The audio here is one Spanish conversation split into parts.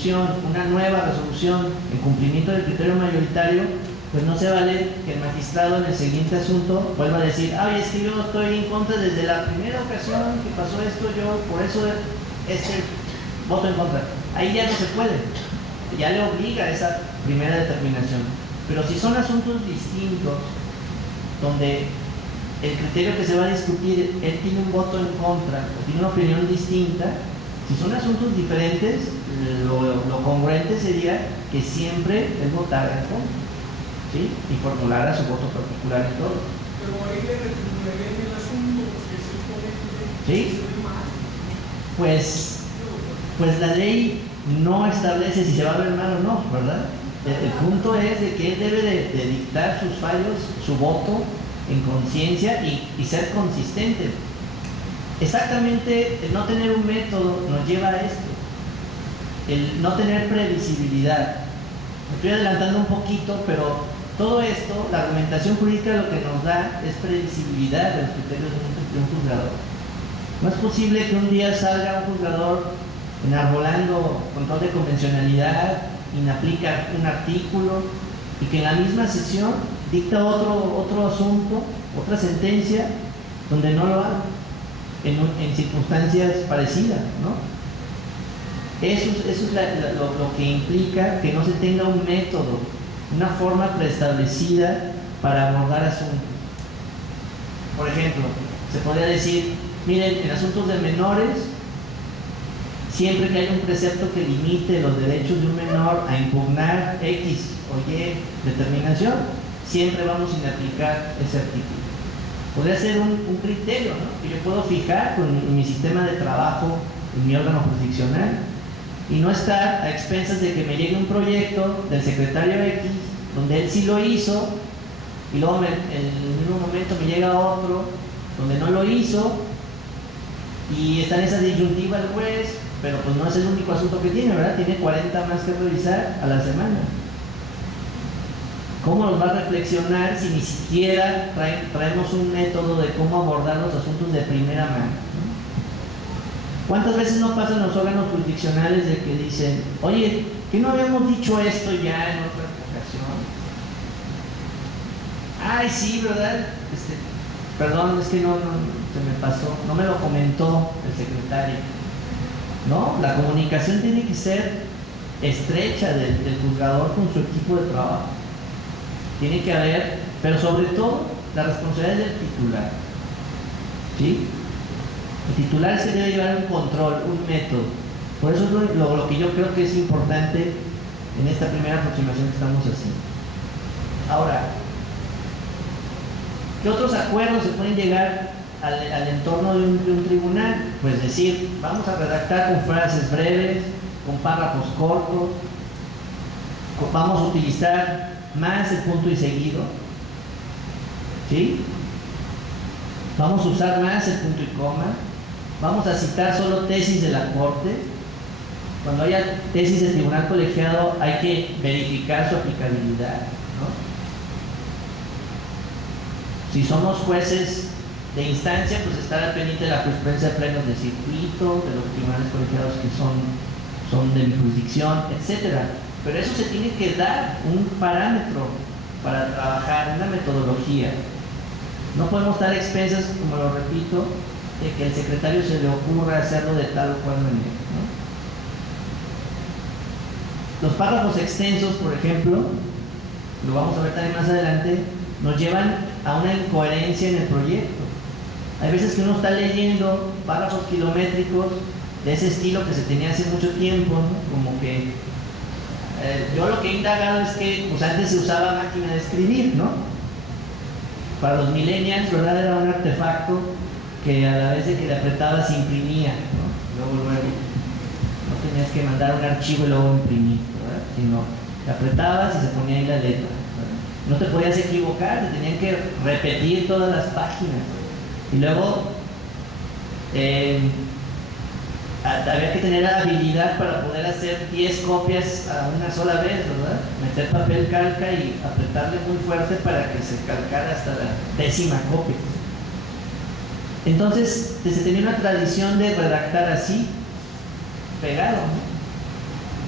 resolución, una nueva resolución en cumplimiento del criterio mayoritario, pues no se vale que el magistrado en el siguiente asunto vuelva a decir, es que yo estoy en contra desde la primera ocasión que pasó esto, yo por eso voto en contra. Ahí ya no se puede, ya le obliga a esa primera determinación. Pero si son asuntos distintos, donde el criterio que se va a discutir, él tiene un voto en contra o tiene una opinión distinta, si son asuntos diferentes, lo congruente sería que siempre él votara en contra, ¿sí? Y formulara su voto particular en todo. Pero ahí le retribuiría el asunto, si es el ponente, ¿sí? Pues la ley no establece si se va a ver mal o no, ¿verdad? El punto es de que él debe de dictar sus fallos, su voto en conciencia y ser consistente. Exactamente, el no tener un método nos lleva a esto, el no tener previsibilidad. Me estoy adelantando un poquito, pero todo esto, la argumentación jurídica lo que nos da es previsibilidad de los criterios de un juzgador. No es posible que un día salga un juzgador enarbolando control de convencionalidad, inaplica un artículo y que en la misma sesión dicta otro asunto, otra sentencia, donde no lo haga, en circunstancias parecidas, ¿no? Eso es lo que implica que no se tenga un método, una forma preestablecida para abordar asuntos. Por ejemplo, se podría decir, miren, en asuntos de menores, siempre que haya un precepto que limite los derechos de un menor a impugnar X o Y determinación, siempre vamos a aplicar ese artículo. Podría ser un criterio, ¿no?, que yo puedo fijar con mi sistema de trabajo, en mi órgano jurisdiccional, y no estar a expensas de que me llegue un proyecto del secretario X, donde él sí lo hizo, y luego en el mismo momento me llega otro, donde no lo hizo, y está en esa disyuntiva el juez, pero pues no es el único asunto que tiene, ¿verdad? Tiene 40 más que revisar a la semana. ¿Cómo nos va a reflexionar si ni siquiera traemos un método de cómo abordar los asuntos de primera mano? ¿Cuántas veces no pasan los órganos jurisdiccionales de que dicen, oye, ¿qué no habíamos dicho esto ya en otra ocasión? Ay, sí, ¿verdad? Perdón, es que no se me pasó, no me lo comentó el secretario. No, la comunicación tiene que ser estrecha del juzgador con su equipo de trabajo. Tiene que haber, pero sobre todo, la responsabilidad del titular. ¿Sí? El titular se debe llevar un control, un método. Por eso es lo que yo creo que es importante en esta primera aproximación que estamos haciendo. Ahora, ¿qué otros acuerdos se pueden llegar al entorno de un tribunal? Pues decir, vamos a redactar con frases breves, con párrafos cortos, vamos a utilizar más el punto y seguido, ¿sí? Vamos a usar más el punto y coma, vamos a citar solo tesis de la Corte. Cuando haya tesis del tribunal colegiado hay que verificar su aplicabilidad, ¿no? Si somos jueces de instancia, pues estar al pendiente de la jurisprudencia de plenos de circuito, de los tribunales colegiados que son de mi jurisdicción, etcétera. Pero eso se tiene que dar un parámetro para trabajar, una metodología. No podemos estar expensas, como lo repito, de que el secretario se le ocurra hacerlo de tal o cual manera, ¿no? Los párrafos extensos, por ejemplo, lo vamos a ver también más adelante, nos llevan a una incoherencia en el proyecto. Hay veces que uno está leyendo párrafos kilométricos de ese estilo que se tenía hace mucho tiempo, ¿no? Como que yo lo que he indagado es que pues antes se usaba máquina de escribir, ¿no? Para los millennials, ¿verdad? Era un artefacto que a la vez de que le apretabas se imprimía, ¿no? Luego no tenías que mandar un archivo y luego imprimir, ¿verdad? Sino le apretabas y se ponía ahí la letra, ¿verdad? No te podías equivocar, te tenían que repetir todas las páginas. Y luego había que tener la habilidad para poder hacer 10 copias a una sola vez, ¿verdad? Meter papel calca y apretarle muy fuerte para que se calcara hasta la 10ª copia. Entonces, se tenía una tradición de redactar así, pegado, ¿no?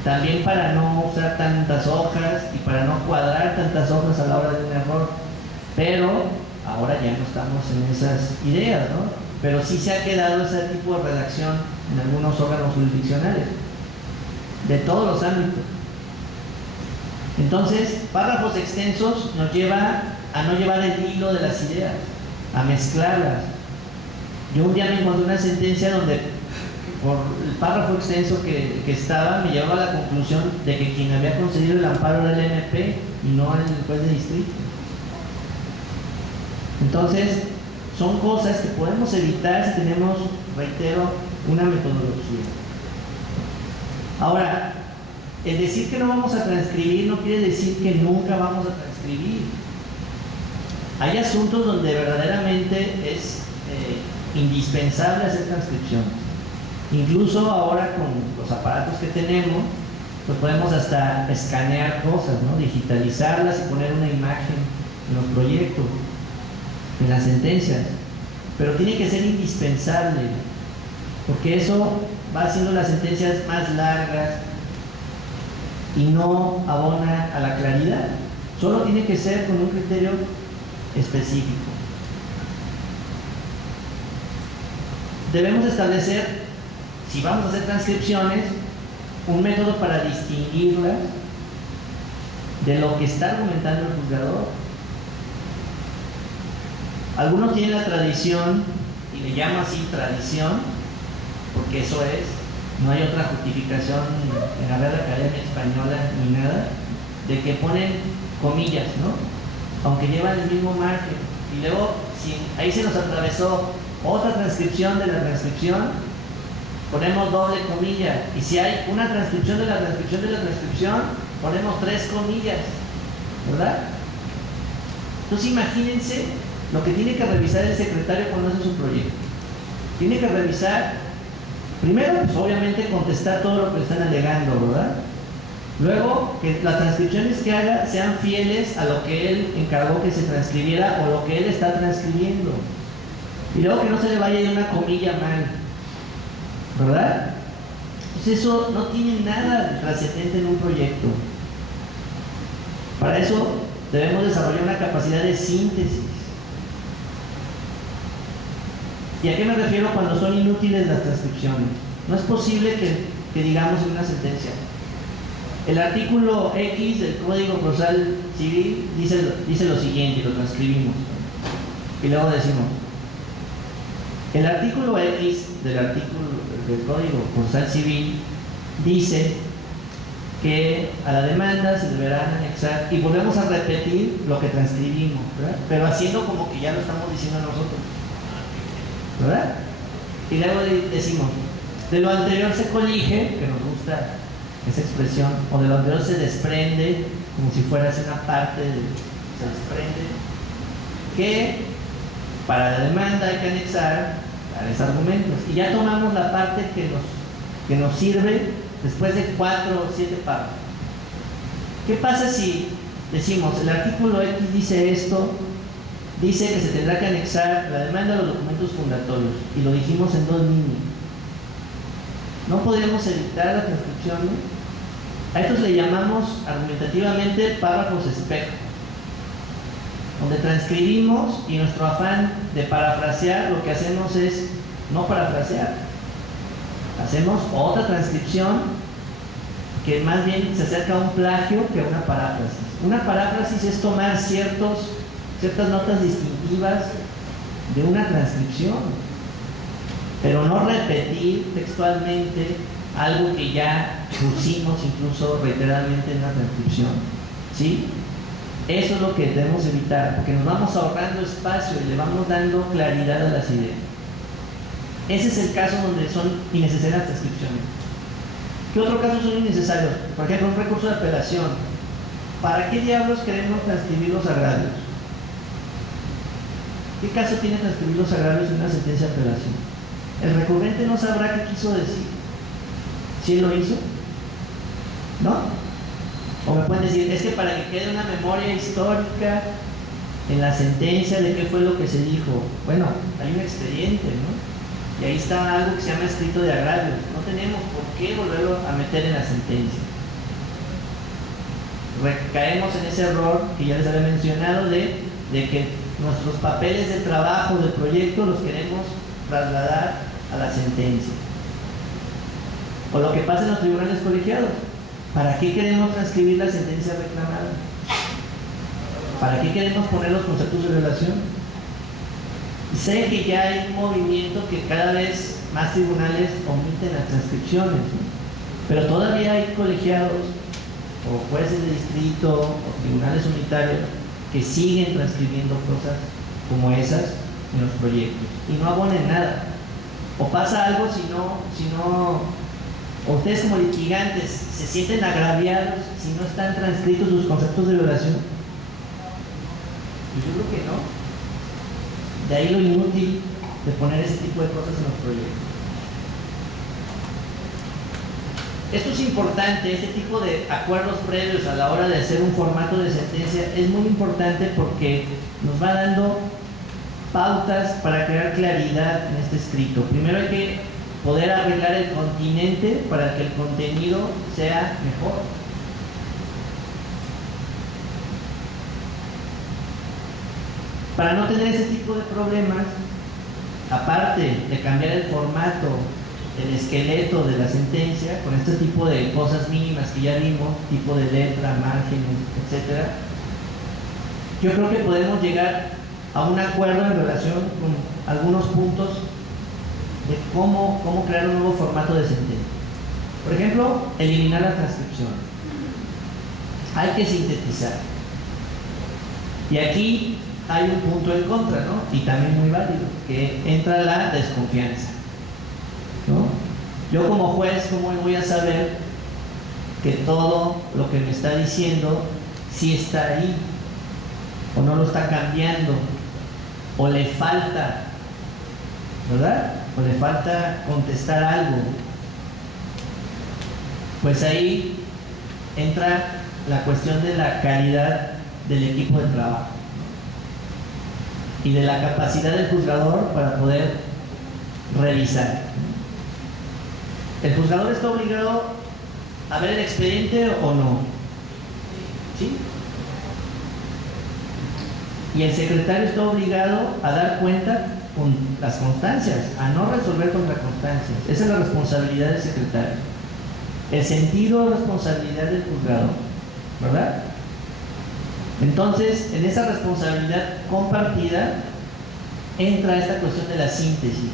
También para no usar tantas hojas y para no cuadrar tantas hojas a la hora de un error. Pero ahora ya no estamos en esas ideas, ¿no? Pero sí se ha quedado ese tipo de redacción en algunos órganos jurisdiccionales, de todos los ámbitos. Entonces, párrafos extensos nos lleva a no llevar el hilo de las ideas, a mezclarlas. Yo un día me encontré una sentencia donde, por el párrafo extenso que estaba, me llevaba a la conclusión de que quien había concedido el amparo era el MP y no el juez de distrito. Entonces, son cosas que podemos evitar si tenemos, reitero, una metodología. Ahora, el decir que no vamos a transcribir no quiere decir que nunca vamos a transcribir. Hay asuntos donde verdaderamente es indispensable hacer transcripción. Incluso ahora con los aparatos que tenemos, pues podemos hasta escanear cosas, ¿no? Digitalizarlas y poner una imagen en los proyectos, en las sentencias. Pero tiene que ser indispensable, porque eso va haciendo las sentencias más largas y no abona a la claridad. Solo tiene que ser con un criterio específico. Debemos establecer, si vamos a hacer transcripciones, un método para distinguirlas de lo que está argumentando el juzgador. Algunos tienen la tradición, y le llamo así tradición, porque eso es, no hay otra justificación en la Real Academia Española ni nada, de que ponen comillas, ¿no? Aunque llevan el mismo margen. Y luego, si ahí se nos atravesó otra transcripción de la transcripción, ponemos doble comilla. Y si hay una transcripción de la transcripción de la transcripción, ponemos 3 comillas, ¿verdad? Entonces imagínense lo que tiene que revisar el secretario cuando hace su proyecto. Tiene que revisar, primero, pues obviamente contestar todo lo que están alegando, ¿verdad? Luego, que las transcripciones que haga sean fieles a lo que él encargó que se transcribiera o lo que él está transcribiendo. Y luego que no se le vaya una comilla mal, ¿verdad? Pues eso no tiene nada trascendente en un proyecto. Para eso debemos desarrollar una capacidad de síntesis. ¿Y a qué me refiero cuando son inútiles las transcripciones? No es posible que digamos en una sentencia: el artículo X del Código Procesal Civil dice lo siguiente, y lo transcribimos. Y luego decimos: el artículo X del Código Procesal Civil dice que a la demanda se deberán anexar, y volvemos a repetir lo que transcribimos, ¿verdad? Pero haciendo como que ya lo estamos diciendo nosotros, ¿verdad? Y luego decimos: de lo anterior se colige, que nos gusta esa expresión, o de lo anterior se desprende, como si fuera una parte, se desprende, que para la demanda hay que anexar tales argumentos. Y ya tomamos la parte que nos sirve después de 4 o 7 párrafos. ¿Qué pasa si decimos: el artículo X dice esto, dice que se tendrá que anexar la demanda a los documentos fundatorios, y lo dijimos en 2 líneas? ¿No podríamos evitar la transcripción, no? A estos le llamamos argumentativamente párrafos espejo, donde transcribimos y nuestro afán de parafrasear, lo que hacemos es no parafrasear, hacemos otra transcripción que más bien se acerca a un plagio que a una paráfrasis. Una paráfrasis es tomar ciertas notas distintivas de una transcripción, pero no repetir textualmente algo que ya pusimos incluso reiteradamente en la transcripción, ¿sí? Eso es lo que debemos evitar, porque nos vamos ahorrando espacio y le vamos dando claridad a las ideas. Ese es el caso donde son innecesarias las transcripciones. ¿Qué otro caso son innecesarios? Por ejemplo, un recurso de apelación. ¿Para qué diablos queremos transcribir los agravios? ¿Qué caso tiene transcribir los agravios en una sentencia de apelación? El recurrente no sabrá qué quiso decir. ¿Sí lo hizo? ¿No? O me pueden decir: es que para que quede una memoria histórica en la sentencia de qué fue lo que se dijo. Bueno, hay un expediente, ¿no? Y ahí está algo que se llama escrito de agravios. No tenemos por qué volverlo a meter en la sentencia. caemos en ese error que ya les había mencionado de que nuestros papeles de trabajo del proyecto los queremos trasladar a la sentencia. O lo que pasa en los tribunales colegiados. ¿Para qué queremos transcribir la sentencia reclamada? ¿Para qué queremos poner los conceptos de violación? Sé que ya hay un movimiento que cada vez más tribunales omiten las transcripciones, ¿no? Pero todavía hay colegiados o jueces de distrito o tribunales unitarios que siguen transcribiendo cosas como esas en los proyectos y no abonen nada. O pasa algo si no, o ustedes como litigantes se sienten agraviados si no están transcritos sus conceptos de violación. Yo creo que no. De ahí lo inútil de poner ese tipo de cosas en los proyectos. Esto es importante, este tipo de acuerdos previos a la hora de hacer un formato de sentencia es muy importante porque nos va dando pautas para crear claridad en este escrito. Primero hay que poder arreglar el continente para que el contenido sea mejor. Para no tener ese tipo de problemas, aparte de cambiar el formato, el esqueleto de la sentencia, con este tipo de cosas mínimas que ya vimos, tipo de letra, márgenes, etc., yo creo que podemos llegar a un acuerdo en relación con algunos puntos de cómo crear un nuevo formato de sentencia. Por ejemplo, eliminar la transcripción. Hay que sintetizar. Y aquí hay un punto en contra, ¿no? Y también muy válido, que entra la desconfianza, ¿no? Yo como juez, ¿cómo voy a saber que todo lo que me está diciendo sí está ahí? ¿O no lo está cambiando? ¿O le falta, ¿verdad? ¿O le falta contestar algo? Pues ahí entra la cuestión de la calidad del equipo de trabajo y de la capacidad del juzgador para poder revisar. ¿El juzgador está obligado a ver el expediente o no? ¿Sí? Y el secretario está obligado a dar cuenta con las constancias, a no resolver contra constancias. Esa es la responsabilidad del secretario. El sentido de responsabilidad del juzgador, ¿verdad? Entonces, en esa responsabilidad compartida entra esta cuestión de la síntesis.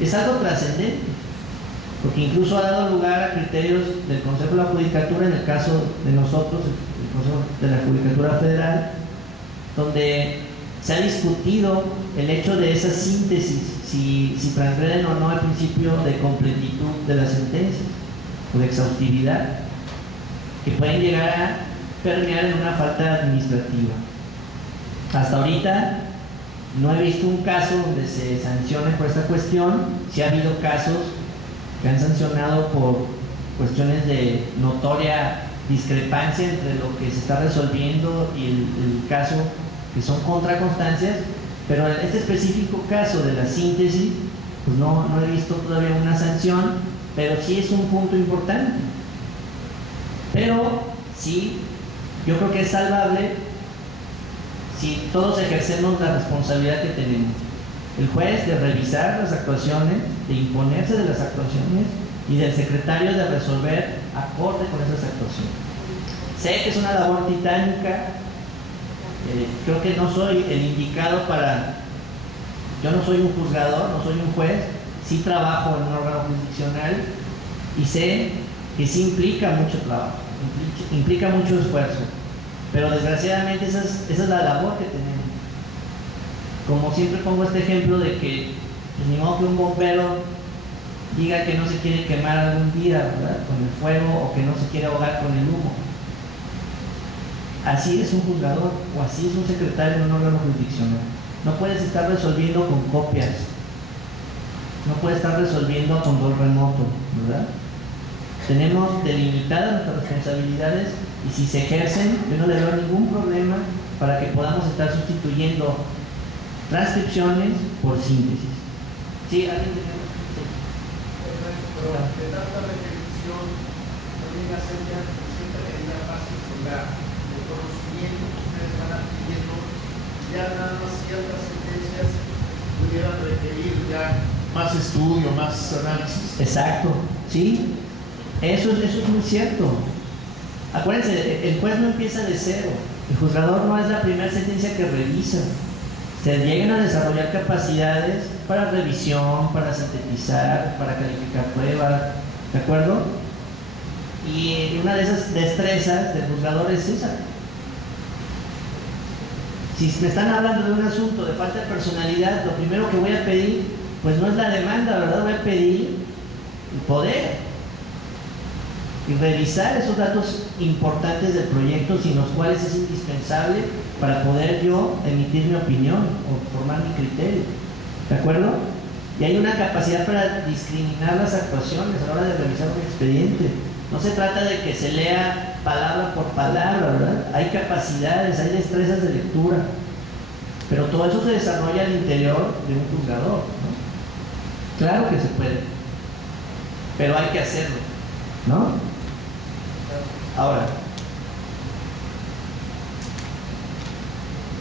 Es algo trascendente, porque incluso ha dado lugar a criterios del Consejo de la Judicatura, en el caso de nosotros, el Consejo de la Judicatura Federal, donde se ha discutido el hecho de esa síntesis, si transgreden o no el principio de completitud de la sentencia, o de exhaustividad, que pueden llegar a permear en una falta administrativa. Hasta ahorita no he visto un caso donde se sancione por esta cuestión. Sí ha habido casos que han sancionado por cuestiones de notoria discrepancia entre lo que se está resolviendo y el caso, que son contraconstancias, pero en este específico caso de la síntesis, pues no he visto todavía una sanción, pero sí es un punto importante. Pero sí, yo creo que es salvable si todos ejercemos la responsabilidad que tenemos. El juez de revisar las actuaciones, de imponerse de las actuaciones, y del secretario de resolver acorde con esas actuaciones. Sé que es una labor titánica, creo que no soy el indicado yo no soy un juzgador, no soy un juez, sí trabajo en un órgano jurisdiccional y sé que sí implica mucho trabajo, implica mucho esfuerzo, pero desgraciadamente esa es la labor que tenemos. Como siempre pongo este ejemplo de que pues, ni modo que un bombero diga que no se quiere quemar algún día, ¿verdad?, con el fuego, o que no se quiere ahogar con el humo. Así es un juzgador, o así es un secretario en un órgano jurisdiccional. No puedes estar resolviendo con copias, no puedes estar resolviendo a control remoto, ¿verdad? Tenemos delimitadas nuestras responsabilidades, y si se ejercen, yo no le veo ningún problema para que podamos estar sustituyendo transcripciones por síntesis. ¿Sí? ¿Alguien tiene? Pero de tanta repetición, también hacer ya fácil con la conocimiento que ustedes van adquiriendo, ya nada más ciertas sentencias pudieran requerir ya más estudio, más análisis. Exacto, sí, eso es muy cierto. Acuérdense, el juez no empieza de cero, el juzgador no es la primera sentencia que revisa. Se llegan a desarrollar capacidades para revisión, para sintetizar, para calificar pruebas, ¿de acuerdo? Y una de esas destrezas del juzgador es esa. Si me están hablando de un asunto de falta de personalidad, lo primero que voy a pedir, pues no es la demanda, ¿verdad? Voy a pedir el poder y revisar esos datos importantes del proyecto, sin los cuales es indispensable para poder yo emitir mi opinión o formar mi criterio, ¿de acuerdo? Y hay una capacidad para discriminar las actuaciones a la hora de revisar un expediente. No se trata de que se lea palabra por palabra, ¿verdad? Hay capacidades, hay destrezas de lectura, pero todo eso se desarrolla al interior de un juzgador, ¿no? Claro que se puede, pero hay que hacerlo, ¿no? Ahora,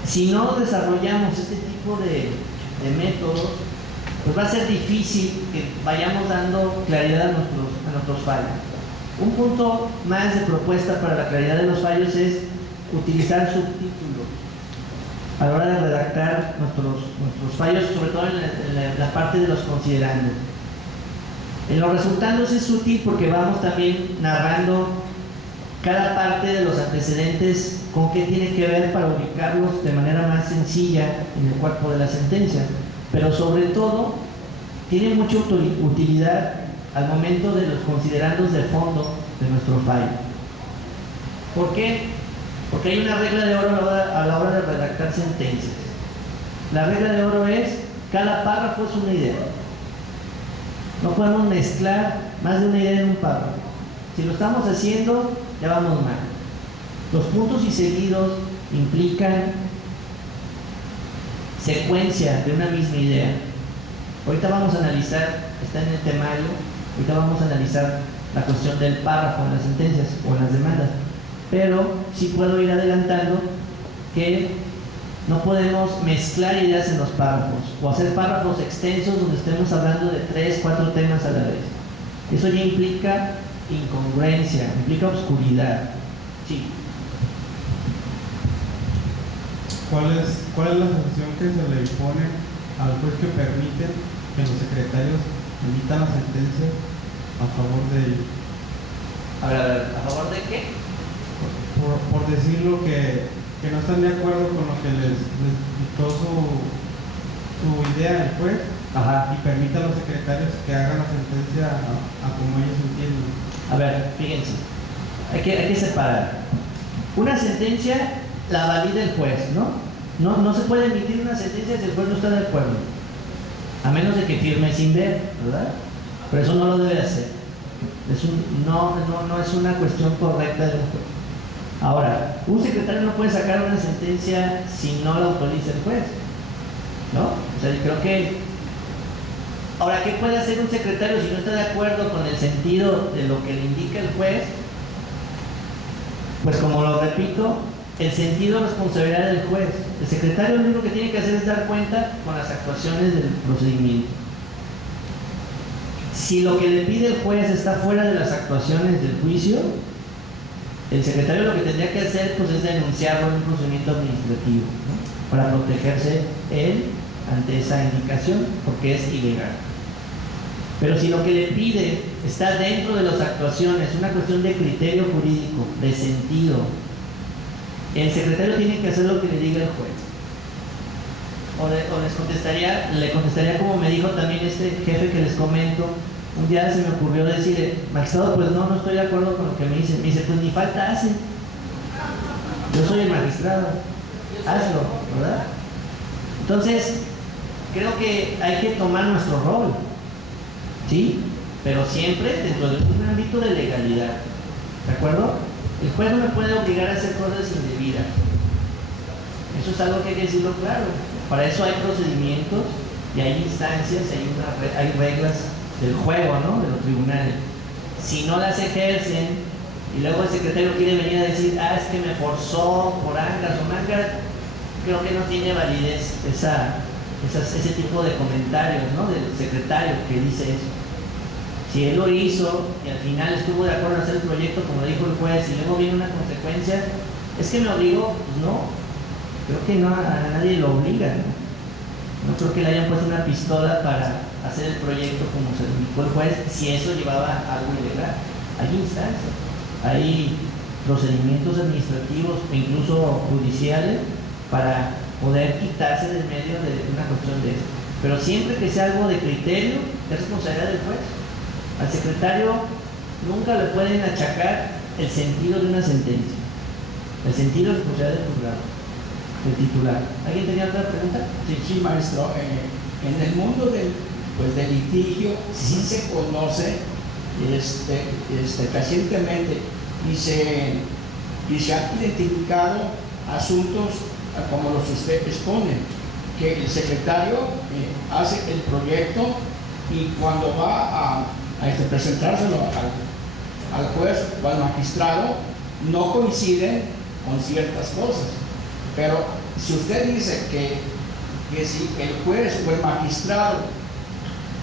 si no desarrollamos este tipo de métodos, pues va a ser difícil que vayamos dando claridad a nuestros fallos. Un punto más de propuesta para la claridad de los fallos es utilizar subtítulos a la hora de redactar nuestros fallos, sobre todo en la parte de los considerandos. En los resultados es útil porque vamos también narrando cada parte de los antecedentes con qué tiene que ver para ubicarlos de manera más sencilla en el cuerpo de la sentencia, pero sobre todo tiene mucha utilidad al momento de los considerandos de fondo de nuestro fallo. ¿Por qué? Porque hay una regla de oro a la hora de redactar sentencias. La regla de oro es: cada párrafo es una idea. No podemos mezclar más de una idea en un párrafo. Si lo estamos haciendo, ya vamos mal. Los puntos y seguidos implican secuencia de una misma idea. Ahorita vamos a analizar, está en el temario, ahorita vamos a analizar la cuestión del párrafo en las sentencias o en las demandas, pero sí puedo ir adelantando que no podemos mezclar ideas en los párrafos o hacer párrafos extensos donde estemos hablando de 3, 4 temas a la vez. Eso ya implica incongruencia, implica obscuridad. Sí. ¿Cuál es la sanción que se le impone al juez que permite que los secretarios emitan la sentencia a favor de ellos? A ver, ¿a favor de qué? Por decirlo que no están de acuerdo con lo que les dictó su idea el juez. Ajá. Y permite a los secretarios que hagan la sentencia a como ellos entienden. A ver, fíjense, hay que separar. Una sentencia la valida el juez, ¿no? No se puede emitir una sentencia si el juez no está de acuerdo, a menos de que firme sin ver, ¿verdad? Pero eso no lo debe hacer. No es una cuestión correcta de un juez. Ahora, un secretario no puede sacar una sentencia si no la autoriza el juez, ¿no? O sea, yo creo que... Ahora, ¿qué puede hacer un secretario si no está de acuerdo con el sentido de lo que le indica el juez? Pues como lo repito, el sentido de responsabilidad del juez. El secretario lo único que tiene que hacer es dar cuenta con las actuaciones del procedimiento. Si lo que le pide el juez está fuera de las actuaciones del juicio, el secretario lo que tendría que hacer pues es denunciarlo en un procedimiento administrativo, ¿no? Para protegerse él ante esa indicación, porque es ilegal. Pero si lo que le pide está dentro de las actuaciones, una cuestión de criterio jurídico, de sentido, el secretario tiene que hacer lo que le diga el juez. Le contestaría como me dijo también este jefe que les comento. Un día se me ocurrió decirle: magistrado, pues no estoy de acuerdo con lo que me dice. Me dice: pues ni falta hace. Yo soy el magistrado. Hazlo, ¿verdad? Entonces, creo que hay que tomar nuestro rol, ¿sí? Pero siempre dentro de un ámbito de legalidad, ¿de acuerdo? El juez no me puede obligar a hacer cosas indebidas. Eso es algo que hay que decirlo claro. Para eso hay procedimientos y hay instancias, hay reglas del juego, ¿no? De los tribunales. Si no las ejercen, y luego el secretario quiere venir a decir, es que me forzó por angas o mangas, creo que no tiene validez ese tipo de comentarios, ¿no?, del secretario que dice eso. Si él lo hizo y al final estuvo de acuerdo en hacer el proyecto como dijo el juez y luego viene una consecuencia, es que me obligó, pues no, creo que no, a nadie lo obliga, no creo que le hayan puesto una pistola para hacer el proyecto como se lo indicó el juez, si eso llevaba a algo ilegal. Hay instancias, hay procedimientos administrativos e incluso judiciales para poder quitarse del medio de una cuestión de eso. Pero siempre que sea algo de criterio, es responsabilidad del juez. Al secretario nunca le pueden achacar el sentido de una sentencia. El sentido es responsabilidad del juzgado, del titular. ¿Alguien tenía otra pregunta? Sí, maestro. En el mundo del litigio sí se conoce recientemente y se han identificado asuntos como los que usted expone, que el secretario hace el proyecto y cuando va a presentárselo al juez o al magistrado no coinciden con ciertas cosas. Pero si usted dice que si el juez o el magistrado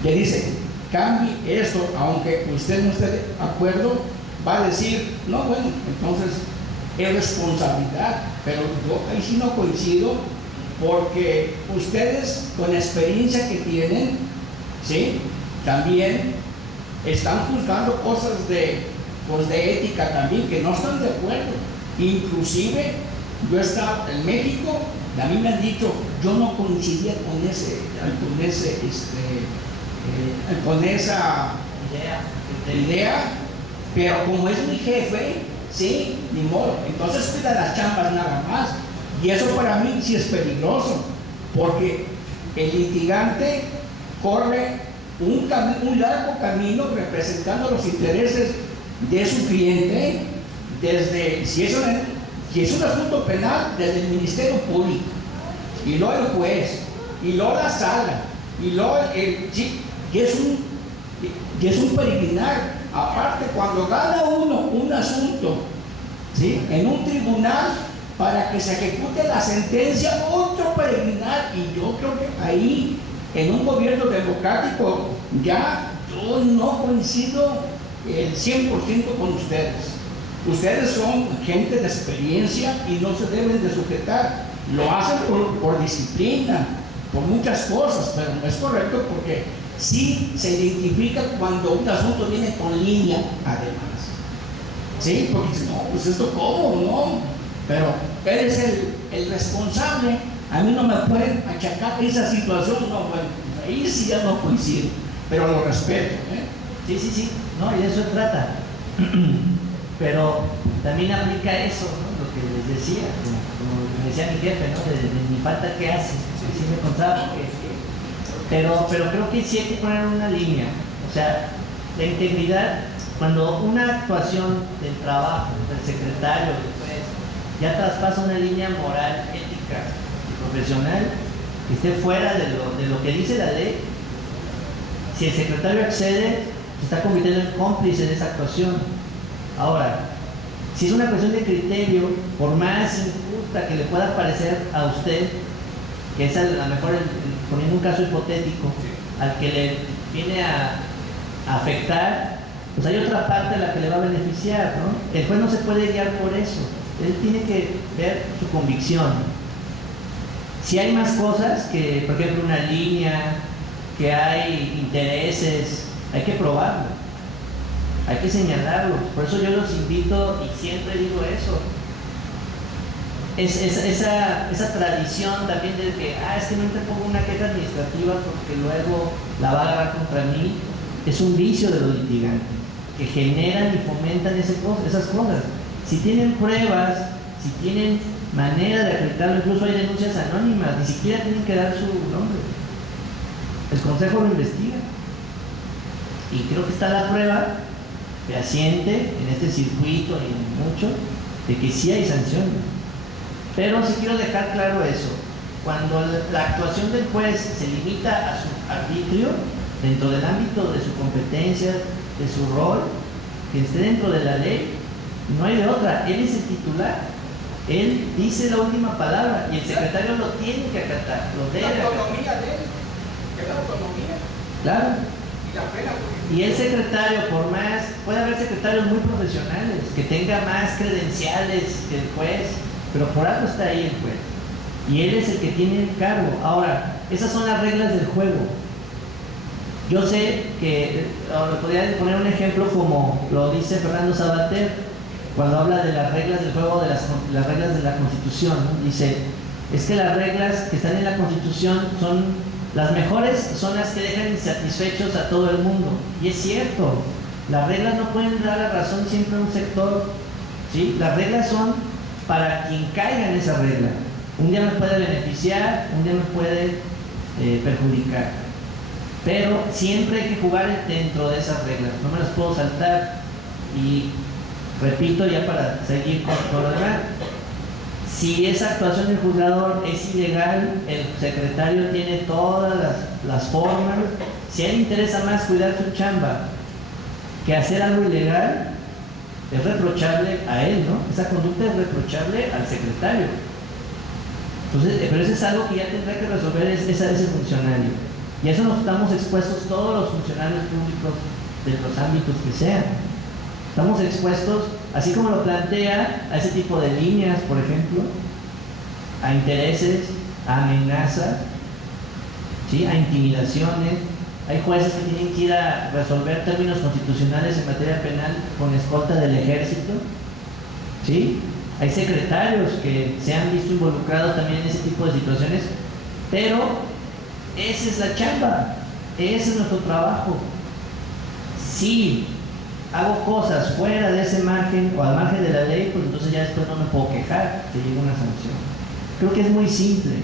le dice cambie esto, aunque usted no esté de acuerdo, va a decir, no, bueno, entonces es responsabilidad. Pero yo ahí sí no coincido, porque ustedes con la experiencia que tienen, ¿sí?, también están juzgando cosas de ética también, que no están de acuerdo. Idlusive yo he estado en México y a mí me han dicho, yo no coincidía con esa idea, pero como es mi jefe, sí, ni modo, entonces cuida las chambas nada más. Y eso para mí sí es peligroso, porque el litigante corre un largo camino representando los intereses de su cliente, desde, si es un asunto penal, desde el Ministerio Público, y luego el juez, y luego la sala, y luego y es un peregrinar. Aparte, cuando gana uno un asunto, ¿sí?, en un tribunal para que se ejecute la sentencia, otro peregrinar. Y yo creo que ahí, en un gobierno democrático, ya yo no coincido el 100% con ustedes. Ustedes son gente de experiencia y no se deben de sujetar. Lo hacen por disciplina, por muchas cosas, pero no es correcto, porque sí se identifica cuando un asunto viene con línea, además. Sí, porque dicen, no, pues esto cómo, no. Pero eres el responsable. A mí no me pueden achacar esa situación. No, bueno, ahí sí ya no coincido, pero lo respeto, Sí, no, y de eso se trata. Pero también aplica eso, ¿no?, lo que les decía, como me decía mi jefe, ¿no?, de mi falta que hace, que sí me contaba, pero creo que sí hay que poner una línea. O sea, la integridad, cuando una actuación del trabajo del secretario, ya traspasa una línea moral, ética y profesional, que esté fuera de lo que dice la ley, si el secretario accede, se está convirtiendo en cómplice de esa actuación. Ahora, si es una cuestión de criterio, por más injusta que le pueda parecer a usted, que es a lo mejor, poniendo un caso hipotético, al que le viene a afectar, pues hay otra parte a la que le va a beneficiar, ¿no? El juez no se puede guiar por eso. Él tiene que ver su convicción. Si hay más cosas, que por ejemplo una línea, que hay intereses, hay que probarlo, hay que señalarlo. Por eso yo los invito y siempre digo eso. Esa tradición también de que, es que no interpongo una queja administrativa porque luego la va a agarrar contra mí, es un vicio de los litigantes, que generan y fomentan esas cosas. Si tienen pruebas, si tienen manera de acreditarlo, incluso hay denuncias anónimas, ni siquiera tienen que dar su nombre. El consejo lo investiga. Y creo que está la prueba fehaciente en este circuito y en mucho, de que sí hay sanciones. Pero sí quiero dejar claro eso. Cuando la actuación del juez se limita a su arbitrio, dentro del ámbito de su competencia, de su rol, que esté dentro de la ley, No hay de otra, él es el titular. Él dice la última palabra y el secretario lo tiene que acatar, lo debe La acatar. autonomía de él, que es la autonomía Claro. y la plena jurisdicción. Y el secretario, por más, puede haber secretarios muy profesionales, que tenga más credenciales que el juez, pero por algo está ahí el juez. Y él es el que tiene el cargo. Ahora, esas son las reglas del juego. Yo sé que, podría poner un ejemplo como lo dice Fernando Sabater, cuando habla de las reglas del juego, de las reglas de la Constitución, ¿no? Dice, es que las reglas que están en la Constitución son las mejores, son las que dejan insatisfechos a todo el mundo. Y es cierto, las reglas no pueden dar la razón siempre a un sector, ¿sí? Las reglas son para quien caiga en esa regla. Un día me puede beneficiar, un día me puede perjudicar. Pero siempre hay que jugar dentro de esas reglas, no me las puedo saltar. Y repito, ya para seguir con lo demás, si esa actuación del juzgador es ilegal, el secretario tiene todas las formas. Si a él le interesa más cuidar su chamba que hacer algo ilegal, es reprochable a él, ¿no? Esa conducta es reprochable al secretario. Entonces, pero eso es algo que ya tendrá que resolver ese funcionario. Y a eso nos estamos expuestos todos los funcionarios públicos de los ámbitos que sean. Estamos expuestos, así como lo plantea, a ese tipo de líneas, por ejemplo, a intereses, a amenazas, ¿sí? A intimidaciones. Hay jueces que tienen que ir a resolver términos constitucionales en materia penal con escolta del ejército, ¿sí? Hay secretarios que se han visto involucrados también en ese tipo de situaciones, pero esa es la chamba, ese es nuestro trabajo. Si hago cosas fuera de ese margen o al margen de la ley, pues entonces ya después no me puedo quejar que llegue una sanción. Creo que es muy simple.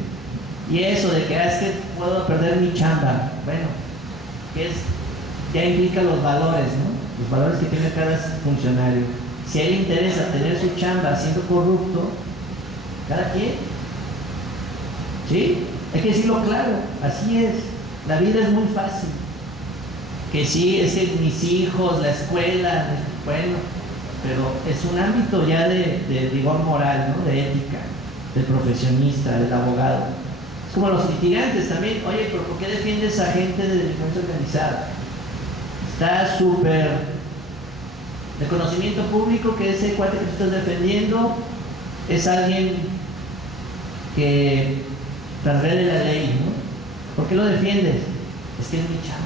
Y eso de que es que puedo perder mi chamba, bueno, que ya implica los valores, ¿no? Los valores que tiene cada funcionario. Si a él le interesa tener su chamba siendo corrupto, cada quien, ¿sí? Hay que decirlo claro, así es. La vida es muy fácil. Que sí, es que mis hijos, la escuela, bueno, pero es un ámbito ya de rigor moral, ¿no? De ética, del profesionista, del abogado. Es como los litigantes también. Oye, pero ¿por qué defiendes a gente de delincuencia organizada? Está súper de conocimiento público que ese cuate que tú estás defendiendo es alguien que transgrede la ley, ¿no? ¿Por qué lo defiendes? Es que es mi chamba.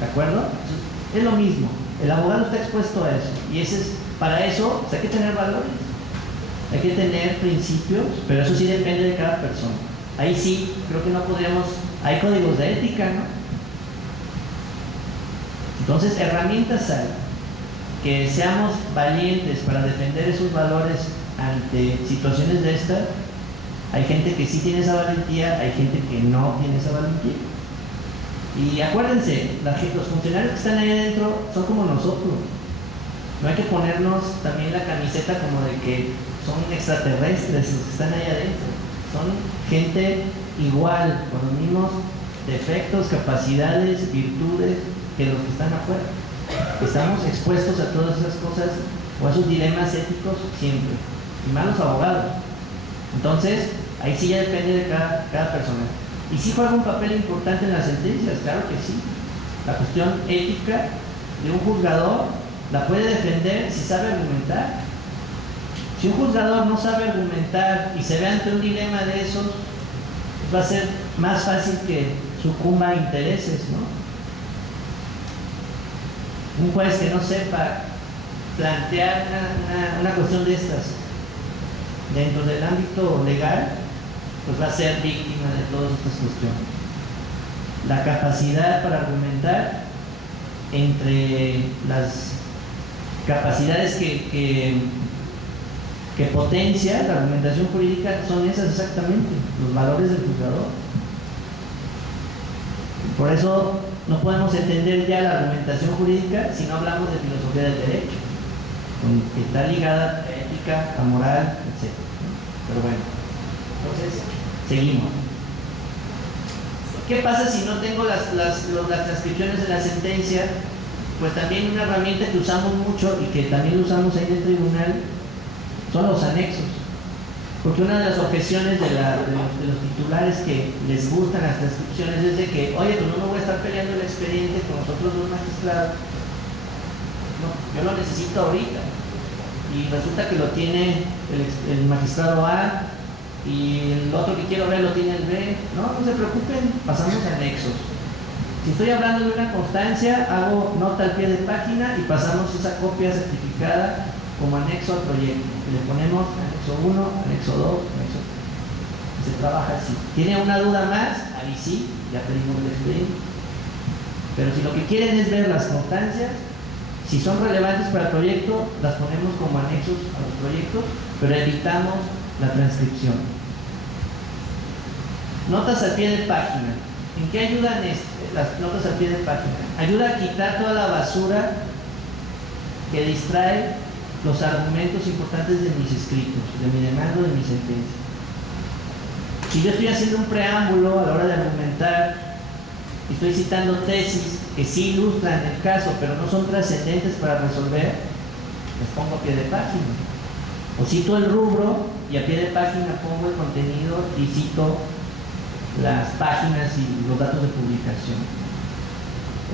¿De acuerdo? Es lo mismo. El abogado está expuesto a eso. Y para eso pues hay que tener valores. Hay que tener principios, pero eso sí depende de cada persona. Ahí sí, creo que no podríamos... Hay códigos de ética, ¿no? Entonces, herramientas hay. Que seamos valientes para defender esos valores ante situaciones de estas. Hay gente que sí tiene esa valentía, hay gente que no tiene esa valentía. Y acuérdense, los funcionarios que están ahí adentro son como nosotros. No hay que ponernos también la camiseta como de que son extraterrestres los que están ahí adentro. Son gente igual, con los mismos defectos, capacidades, virtudes que los que están afuera. Estamos expuestos a todas esas cosas o a esos dilemas éticos siempre. Y más los abogados. Entonces, ahí sí ya depende de cada persona. Y sí juega un papel importante en las sentencias, claro que sí. La cuestión ética de un juzgador la puede defender si sabe argumentar. Si un juzgador no sabe argumentar y se ve ante un dilema de esos, pues va a ser más fácil que sucumba a intereses, ¿no? Un juez que no sepa plantear una cuestión de estas dentro del ámbito legal, pues va a ser víctima de todas estas cuestiones. La capacidad para argumentar, entre las capacidades que potencia la argumentación jurídica, son esas exactamente, los valores del juzgador. Por eso no podemos entender ya la argumentación jurídica si no hablamos de filosofía del derecho, que está ligada a ética, a moral, etc. Pero bueno, entonces seguimos. ¿Qué pasa si no tengo las transcripciones de la sentencia pues también una herramienta que usamos mucho y que también lo usamos ahí en el tribunal son los anexos. Porque una de las objeciones de los titulares que les gustan las transcripciones es de que, oye, pues no me voy a estar peleando el expediente con los otros dos magistrados. No, yo lo necesito ahorita. Y resulta que lo tiene el magistrado A y el otro que quiero ver lo tiene el B. No se preocupen, pasamos a anexos. Si estoy hablando de una constancia, hago nota al pie de página y pasamos esa copia certificada como anexo al proyecto. Y le ponemos anexo 1, anexo 2, anexo 3. Y se trabaja así. ¿Tiene una duda más? Ahí sí, ya pedimos el expediente. Pero si lo que quieren es ver las constancias, si son relevantes para el proyecto, las ponemos como anexos a los proyectos, pero evitamos la transcripción. Notas al pie de página. ¿En qué ayudan las notas al pie de página? Ayuda a quitar toda la basura que distrae los argumentos importantes de mis escritos, de mi demanda o de mi sentencia. Si yo estoy haciendo un preámbulo a la hora de argumentar y estoy citando tesis que sí ilustran el caso, pero no son trascendentes para resolver, les pongo a pie de página. O cito el rubro y a pie de página pongo el contenido y cito las páginas y los datos de publicación.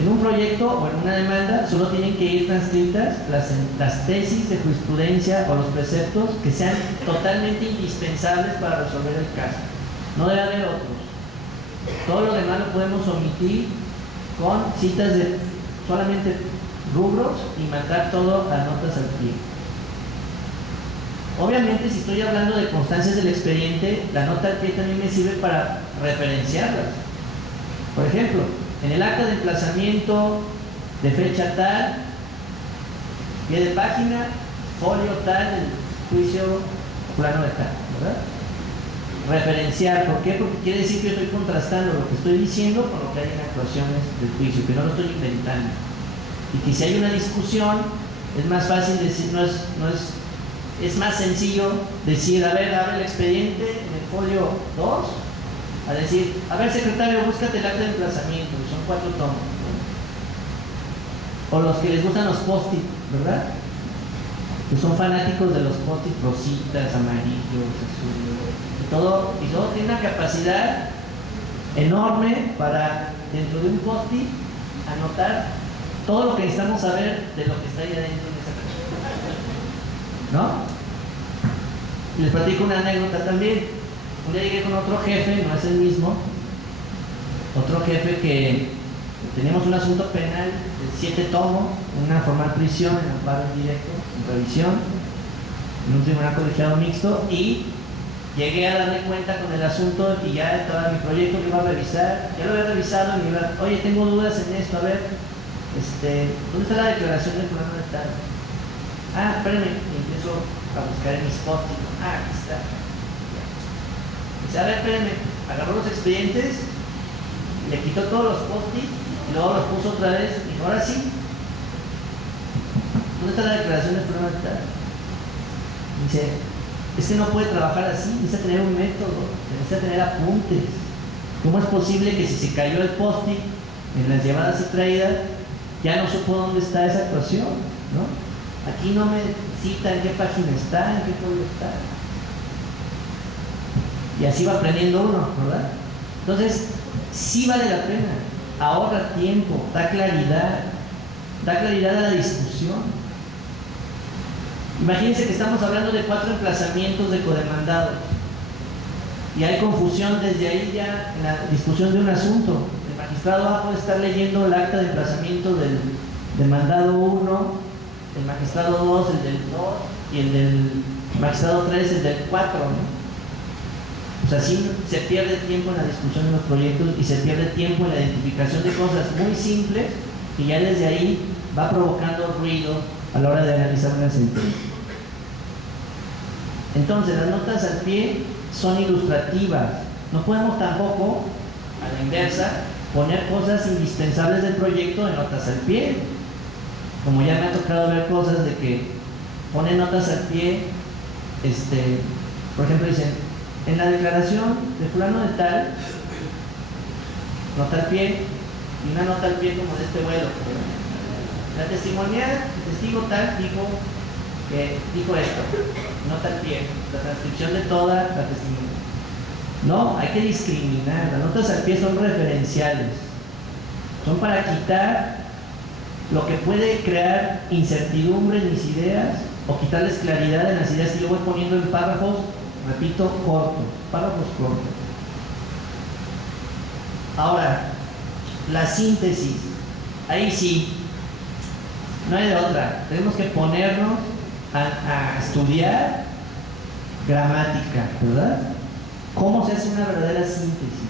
En un proyecto o en una demanda solo tienen que ir transcritas las tesis de jurisprudencia o los preceptos que sean totalmente indispensables para resolver el caso. No debe haber otros. Todo lo demás lo podemos omitir con citas de solamente rubros y mandar todo a notas al pie. Obviamente, si estoy hablando de constancias del expediente, la nota al pie también me sirve para referenciarlas. Por ejemplo, en el acta de emplazamiento de fecha tal, pie de página, folio tal, el juicio plano de tal, ¿verdad? Referenciar, ¿por qué? Porque quiere decir que yo estoy contrastando lo que estoy diciendo con lo que hay en actuaciones del juicio, que no lo estoy inventando. Y que si hay una discusión, es más fácil decir, es más sencillo decir, a ver, abre el expediente en el folio 2, a decir, a ver, secretario, búscate el acta de emplazamiento, que son 4 tomos. O los que les gustan los post-it, ¿verdad? Que son fanáticos de los post-it rositas, amarillos, azules, y todo tiene una capacidad enorme para, dentro de un post-it, anotar todo lo que necesitamos saber de lo que está ahí adentro de esa cosa. ¿No? Y les platico una anécdota también. Un día llegué con otro jefe, no es el mismo, otro jefe que teníamos un asunto penal de 7 tomos, una formal prisión en amparo directo, en revisión, en un tribunal colegiado mixto, y llegué a darme cuenta con el asunto y ya estaba mi proyecto que iba a revisar, ya lo había revisado y me iba, oye, tengo dudas en esto, a ver, ¿dónde está la declaración del fulano de tal? Ah, espérenme, y empiezo a buscar en mis post-it. Ah, aquí está. Dice, a ver, espérenme, agarró los expedientes, le quitó todos los post-it y luego los puso otra vez y dijo, ahora sí, ¿dónde está la declaración del fulano de tal? Dice, es que no puede trabajar así, necesita tener un método, necesita tener apuntes. ¿Cómo es posible que si se cayó el post-it en las llevadas y traídas, ya no supo dónde está esa actuación, ¿no? Aquí no me cita en qué página está, en qué folio está. Y así va aprendiendo uno, ¿verdad? Entonces, sí vale la pena, ahorra tiempo, da claridad a la discusión. Imagínense que estamos hablando de 4 emplazamientos de codemandados y hay confusión desde ahí ya en la discusión de un asunto. El magistrado A puede estar leyendo el acta de emplazamiento del demandado 1, el magistrado 2, el del 2 y el del magistrado 3, el del 4, ¿no? O sea, sí se pierde tiempo en la discusión de los proyectos y se pierde tiempo en la identificación de cosas muy simples que ya desde ahí va provocando ruido a la hora de analizar una sentencia. Entonces, las notas al pie son ilustrativas. No podemos tampoco, a la inversa, poner cosas indispensables del proyecto en notas al pie. Como ya me ha tocado ver cosas de que ponen notas al pie, por ejemplo, dicen, en la declaración de fulano de tal, nota al pie, y una nota al pie como de este vuelo. La testimonial, el testigo tal dijo esto, nota al pie, la transcripción de toda la testimonial. No, hay que discriminar. Las notas al pie son referenciales, son para quitar lo que puede crear incertidumbre en mis ideas o quitarles claridad en las ideas que yo voy poniendo en párrafos, repito, cortos, párrafos cortos. Ahora, la síntesis, ahí sí, no hay de otra. Tenemos que ponernos a estudiar gramática, ¿verdad? ¿Cómo se hace una verdadera síntesis?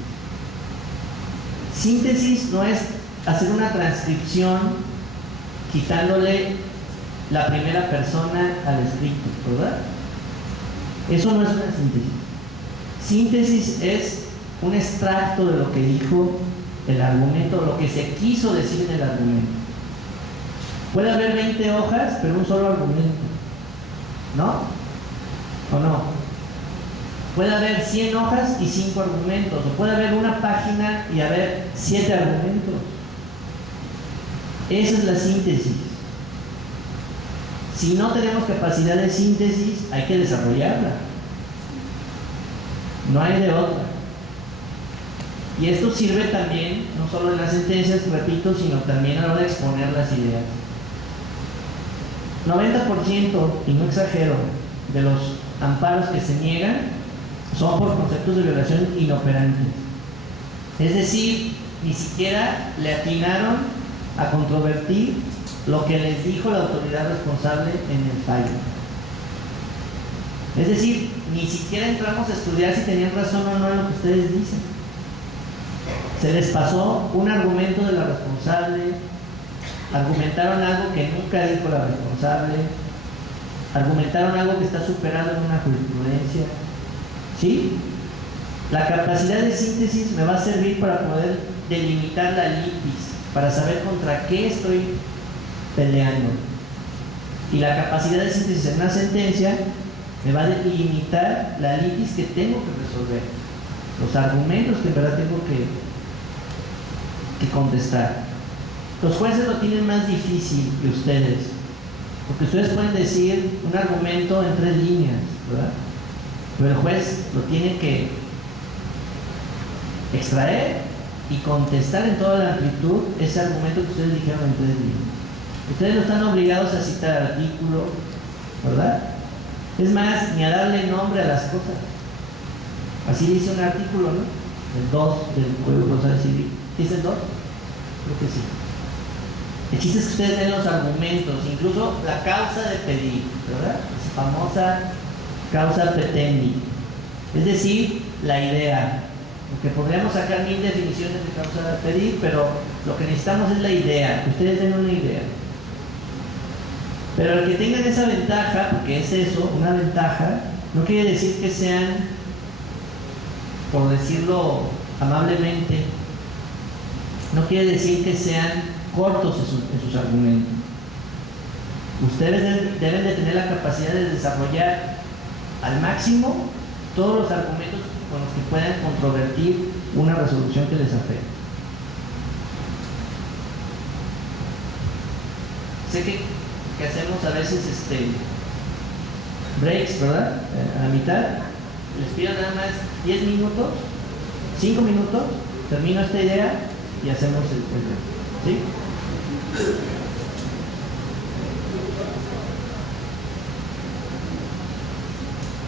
Síntesis no es hacer una transcripción quitándole la primera persona al escrito, ¿verdad? Eso no es una síntesis. Síntesis es un extracto de lo que dijo el argumento, lo que se quiso decir en el argumento. Puede haber 20 hojas, pero un solo argumento, ¿no? ¿O no? Puede haber 100 hojas y 5 argumentos, o puede haber una página y haber 7 argumentos. Esa es la síntesis. Si no tenemos capacidad de síntesis, hay que desarrollarla. No hay de otra. Y esto sirve también, no solo en las sentencias, repito, sino también a la hora de exponer las ideas. 90%, y no exagero, de los amparos que se niegan son por conceptos de violación inoperantes. Es decir, ni siquiera le atinaron a controvertir lo que les dijo la autoridad responsable en el fallo. Es decir, ni siquiera entramos a estudiar si tenían razón o no en lo que ustedes dicen. Se les pasó un argumento de la responsable, argumentaron algo que nunca dijo la responsable, argumentaron algo que está superado en una jurisprudencia. ¿Sí? La capacidad de síntesis me va a servir para poder delimitar la litis, para saber contra qué estoy peleando. Y la capacidad de síntesis en una sentencia me va a delimitar la litis que tengo que resolver, los argumentos que en verdad tengo que contestar. Los jueces lo tienen más difícil que ustedes, porque ustedes pueden decir un argumento en 3 líneas, ¿verdad? Pero el juez lo tiene que extraer y contestar en toda la amplitud ese argumento que ustedes dijeron en 3 líneas. Ustedes no están obligados a citar artículo, ¿verdad? Es más, ni a darle nombre a las cosas. Así dice un artículo, ¿no? El 2 del Código Procesal Civil. ¿Dice el 2? Creo que sí. El chiste es que ustedes den los argumentos, incluso la causa de pedir, ¿verdad? Esa famosa causa petendi. Es decir, la idea. Porque podríamos sacar 1000 definiciones de causa de pedir, pero lo que necesitamos es la idea, que ustedes den una idea. Pero el que tengan esa ventaja, porque es eso, una ventaja, no quiere decir que sean, por decirlo amablemente, no quiere decir que sean cortos en sus argumentos. Ustedes deben de tener la capacidad de desarrollar al máximo todos los argumentos con los que puedan controvertir una resolución que les afecte. Sé que hacemos a veces breaks, ¿verdad? A la mitad. Les pido nada más 10 minutos, 5 minutos, termino esta idea y hacemos el break. ¿Sí?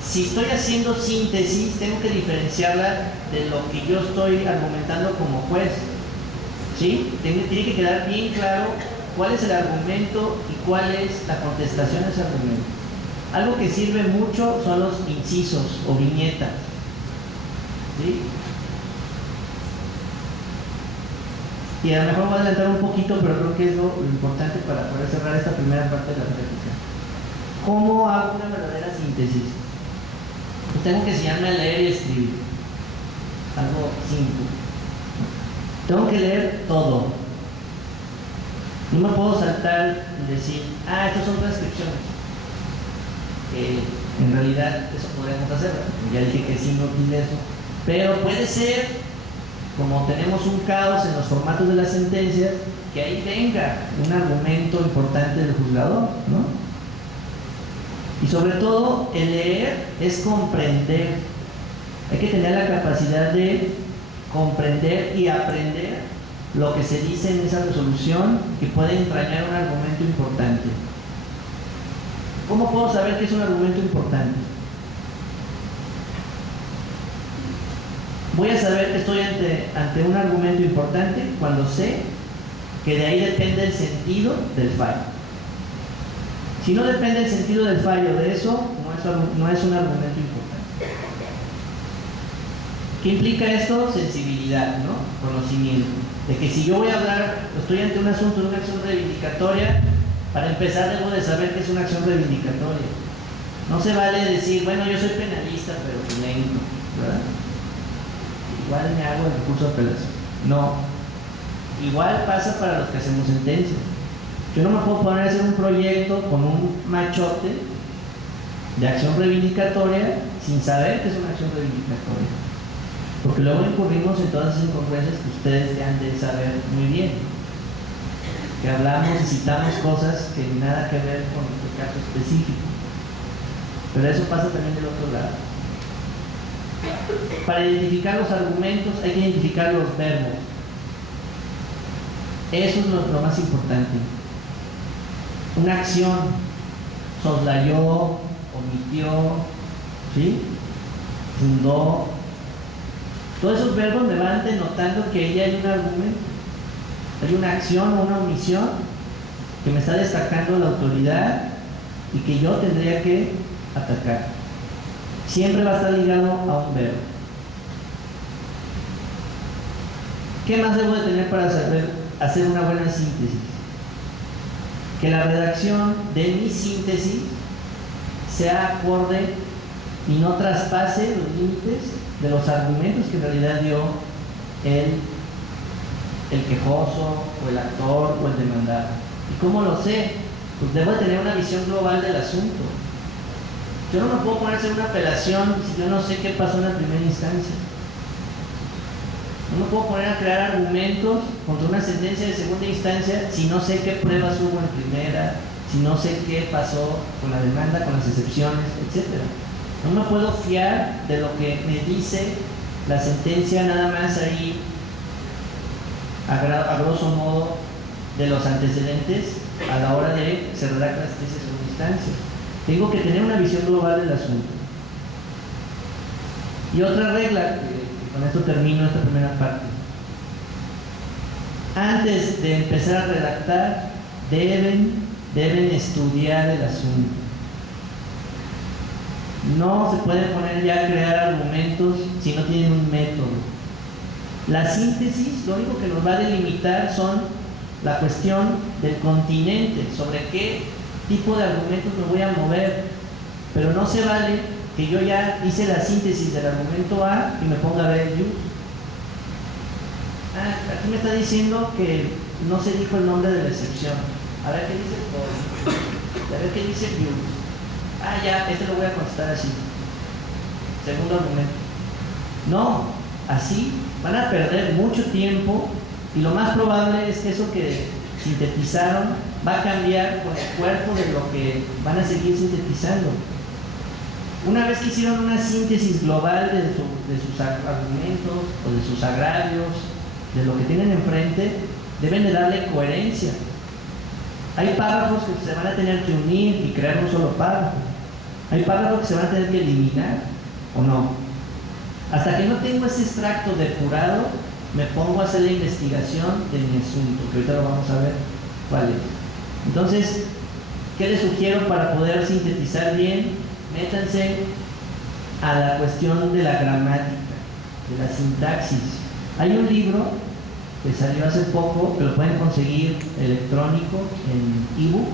Si estoy haciendo síntesis, tengo que diferenciarla de lo que yo estoy argumentando como juez. ¿Sí? Tiene que quedar bien claro cuál es el argumento y cuál es la contestación a ese argumento. Algo que sirve mucho son los incisos o viñetas. ¿Sí? Y a lo mejor voy a adelantar un poquito, pero creo que es lo importante para poder cerrar esta primera parte de la plática. ¿Cómo hago una verdadera síntesis? Pues tengo que enseñarme a leer y escribir. Algo simple. Tengo que leer todo. No me puedo saltar y decir, estas son transcripciones. En realidad eso podríamos hacer, ya dije que sí, no quise eso. Pero puede ser como tenemos un caos en los formatos de las sentencias, que ahí venga un argumento importante del juzgador, ¿no? Y sobre todo, el leer es comprender. Hay que tener la capacidad de comprender y aprender lo que se dice en esa resolución que puede entrañar un argumento importante. ¿Cómo puedo saber que es un argumento importante? Voy a saber que estoy ante un argumento importante cuando sé que de ahí depende el sentido del fallo. Si no depende el sentido del fallo de eso, no es un argumento importante. ¿Qué implica esto? Sensibilidad, ¿no? Conocimiento. De que si yo voy a hablar, estoy ante un asunto de una acción reivindicatoria, para empezar debo de saber que es una acción reivindicatoria. No se vale decir, bueno, yo soy penalista, pero lento, ¿verdad? Igual me hago el recurso de apelación. No. Igual pasa para los que hacemos sentencias. Yo no me puedo poner a hacer un proyecto con un machote de acción reivindicatoria sin saber que es una acción reivindicatoria. Porque luego incurrimos en todas esas incongruencias que ustedes ya han de saber muy bien. Que hablamos y citamos cosas que nada que ver con el caso específico. Pero eso pasa también del otro lado. Para identificar los argumentos hay que identificar los verbos. Eso es lo más importante. Una acción soslayó, omitió, ¿sí? Fundó. Todos esos verbos me van denotando que ahí hay un argumento. Hay una acción o una omisión que me está destacando la autoridad y que yo tendría que atacar. Siempre va a estar ligado a un verbo. ¿Qué más debo de tener para saber hacer una buena síntesis? Que la redacción de mi síntesis sea acorde y no traspase los límites de los argumentos que en realidad dio el quejoso, o el actor, o el demandado. ¿Y cómo lo sé? Pues debo de tener una visión global del asunto. Yo no me puedo poner a hacer una apelación si yo no sé qué pasó en la primera instancia. No me puedo poner a crear argumentos contra una sentencia de segunda instancia si no sé qué pruebas hubo en primera, si no sé qué pasó con la demanda, con las excepciones, etc. No me puedo fiar de lo que me dice la sentencia nada más ahí, a grosso modo, de los antecedentes a la hora de se redacta la sentencia de segunda instancia. Tengo que tener una visión global del asunto. Y otra regla, con esto termino esta primera parte. Antes de empezar a redactar, deben estudiar el asunto. No se puede poner ya a crear argumentos si no tienen un método. La síntesis, lo único que nos va a delimitar son la cuestión del continente, sobre qué tipo de argumentos me voy a mover. Pero no se vale que yo ya hice la síntesis del argumento A y me ponga a ver el use. Aquí me está diciendo que no se dijo el nombre de la excepción. A ver qué dice el código. A ver qué dice el use. Ya, este lo voy a contestar así. Segundo argumento. No, así van a perder mucho tiempo y lo más probable es que eso que sintetizaron va a cambiar con el cuerpo de lo que van a seguir sintetizando. Una vez que hicieron una síntesis global de sus argumentos o de sus agravios, de lo que tienen enfrente, deben de darle coherencia. Hay párrafos que se van a tener que unir y crear un solo párrafo. Hay párrafos que se van a tener que eliminar o no. Hasta que no tengo ese extracto depurado, me pongo a hacer la investigación de mi asunto, que ahorita lo vamos a ver cuál es. Entonces, ¿qué les sugiero para poder sintetizar bien? Métanse a la cuestión de la gramática, de la sintaxis. Hay un libro que salió hace poco, que lo pueden conseguir electrónico en ebook,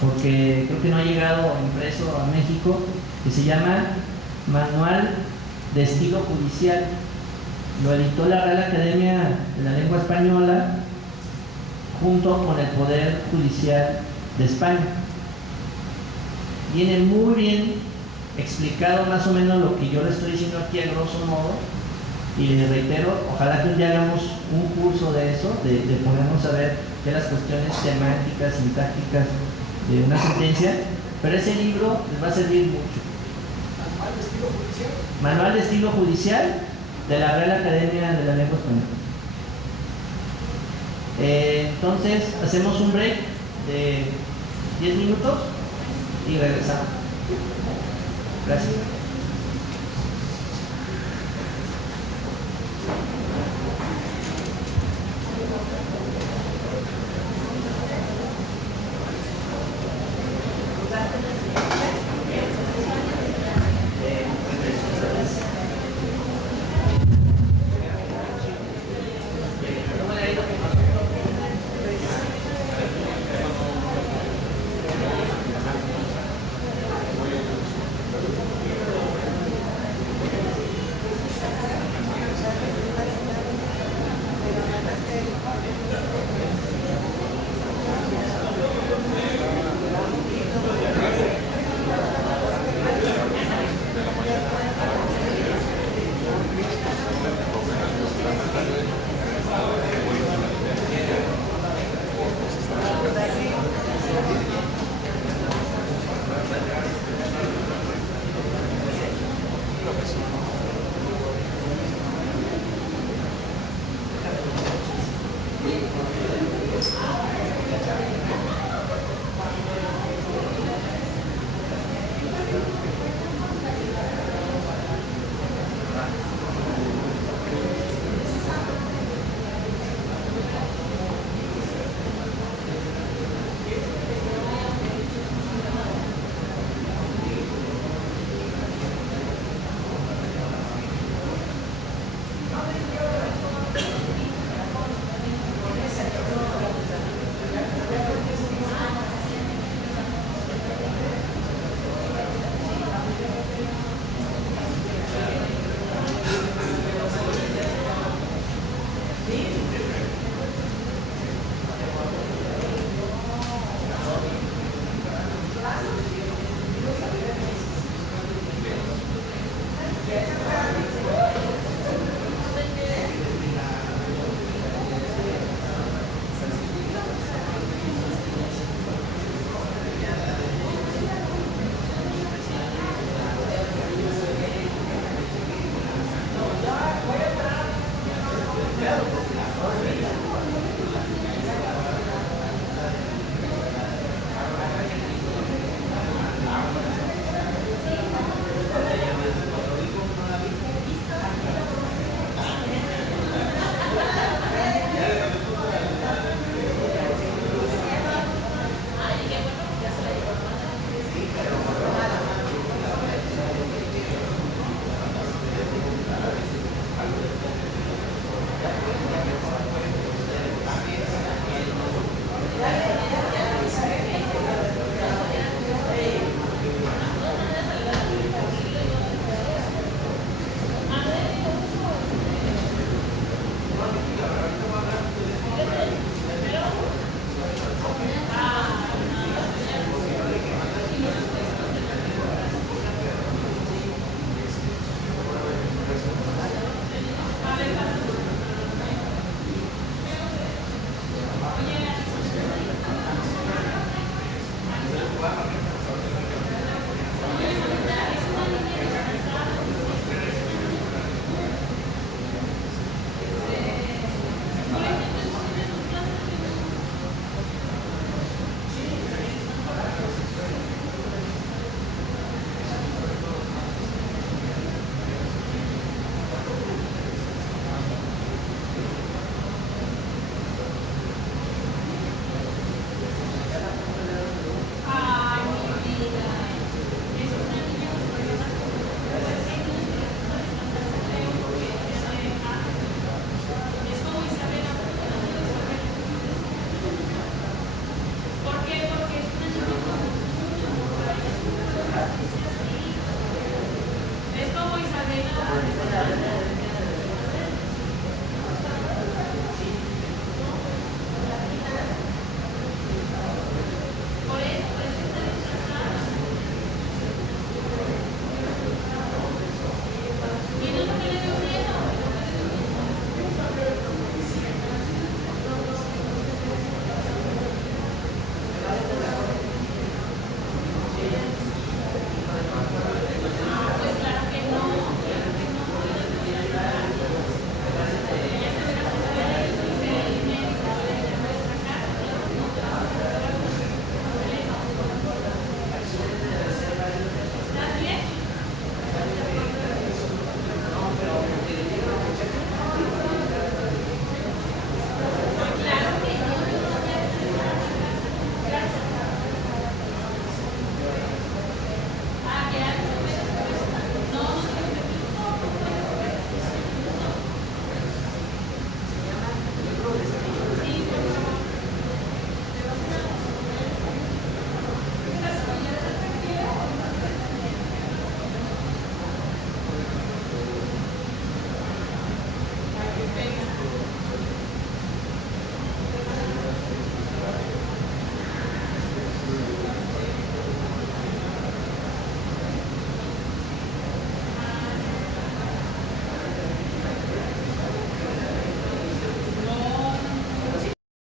porque creo que no ha llegado impreso a México, que se llama Manual de Estilo Judicial. Lo editó la Real Academia de la Lengua Española junto con el Poder Judicial de España. Viene muy bien explicado más o menos lo que yo le estoy diciendo aquí a grosso modo, Y les reitero, ojalá que un día hagamos un curso de eso, de ponernos a ver qué las cuestiones semánticas, sintácticas de una sentencia, pero ese libro les va a servir mucho. ¿Manual de estilo judicial? Manual de estilo judicial de la Real Academia de la Lengua Española. Entonces, hacemos un break de 10 minutos y regresamos. Gracias.